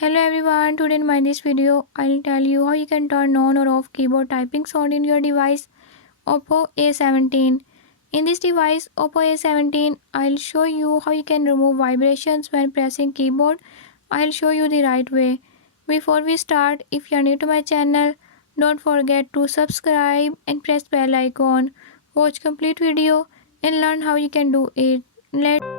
Hello everyone, today in my this video I'll tell you how you can turn on or off keyboard typing sound in your device Oppo A17. In this device Oppo A17 I'll show you how you can remove vibrations when pressing keyboard. I'll show you the right way. Before we start, if you are new to my channel, don't forget to subscribe and press bell icon. Watch complete video and learn how you can do it. Let's